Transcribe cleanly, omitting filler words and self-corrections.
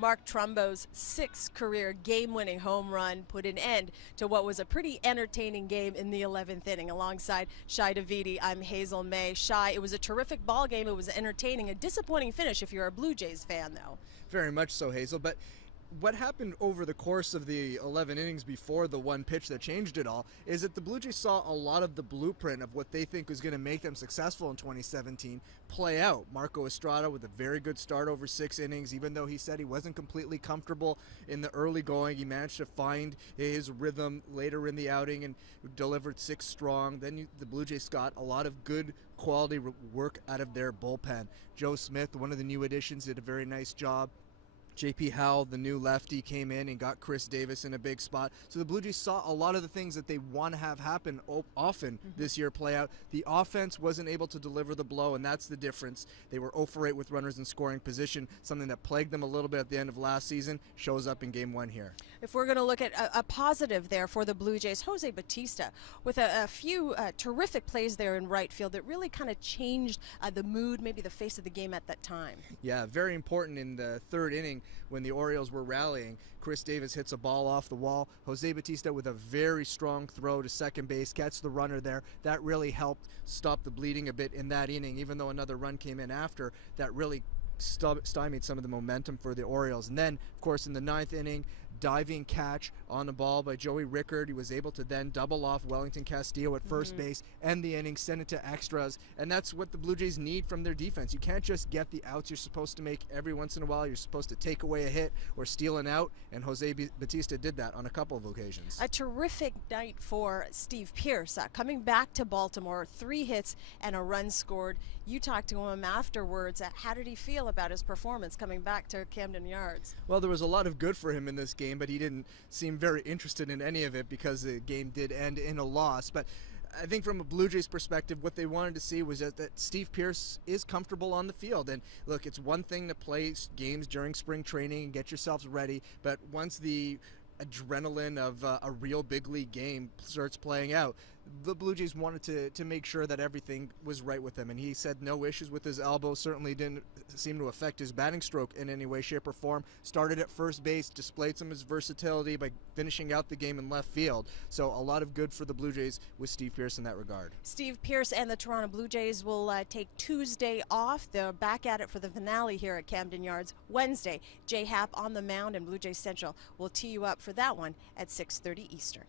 Mark Trumbo's 6th career game-winning home run put an end to what was a pretty entertaining game in the 11th inning. Alongside Shai Davidi, I'm Hazel May. Shai, it was a terrific ball game. It was entertaining. A disappointing finish if you're a Blue Jays fan, though. Very much so, Hazel. But what happened over the course of the 11 innings before the one pitch that changed it all is that the Blue Jays saw a lot of the blueprint of what they think was going to make them successful in 2017 play out. Marco Estrada with a very good start over 6 innings. Even though he said he wasn't completely comfortable in the early going, he managed to find his rhythm later in the outing and delivered 6 strong. Then the Blue Jays got a lot of good quality work out of their bullpen. Joe Smith, one of the new additions, did a very nice job. JP Howell, the new lefty, came in and got Chris Davis in a big spot. So the Blue Jays saw a lot of the things that they want to have happen often this year play out. The offense wasn't able to deliver the blow, and that's the difference. They were 0 for 8 with runners in scoring position, something that plagued them a little bit at the end of last season, shows up in Game 1 here. If we're going to look at a positive there for the Blue Jays, Jose Bautista, with a few terrific plays there in right field that really kind of changed the mood, maybe the face of the game at that time. Yeah, very important in the 3rd inning when the Orioles were rallying. Chris Davis hits a ball off the wall. Jose Bautista with a very strong throw to second base, gets the runner there. That really helped stop the bleeding a bit in that inning, even though another run came in after. That really stymied some of the momentum for the Orioles. And then, of course, in the 9th inning, diving catch on the ball by Joey Rickard. He was able to then double off Wellington Castillo at first base, end the inning, send it to extras, and that's what the Blue Jays need from their defense. You can't just get the outs you're supposed to make every once in a while. You're supposed to take away a hit or steal an out, and Jose Bautista did that on a couple of occasions. A terrific night for Steve Pearce, coming back to Baltimore, 3 hits and a run scored. You talked to him afterwards. How did he feel about his performance coming back to Camden Yards? Well, there was a lot of good for him in this game, but he didn't seem very interested in any of it because the game did end in a loss. But I think from a Blue Jays perspective, what they wanted to see was that Steve Pearce is comfortable on the field. And look, it's one thing to play games during spring training and get yourselves ready, but once the adrenaline of a real big league game starts playing out, the Blue Jays wanted to make sure that everything was right with him, and he said no issues with his elbow, certainly didn't seem to affect his batting stroke in any way, shape, or form. Started at first base, displayed some of his versatility by finishing out the game in left field. So a lot of good for the Blue Jays with Steve Pearce in that regard. Steve Pearce and the Toronto Blue Jays will take Tuesday off. They're back at it for the finale here at Camden Yards Wednesday. Jay Happ on the mound, and Blue Jays Central will tee you up for that one at 6:30 Eastern.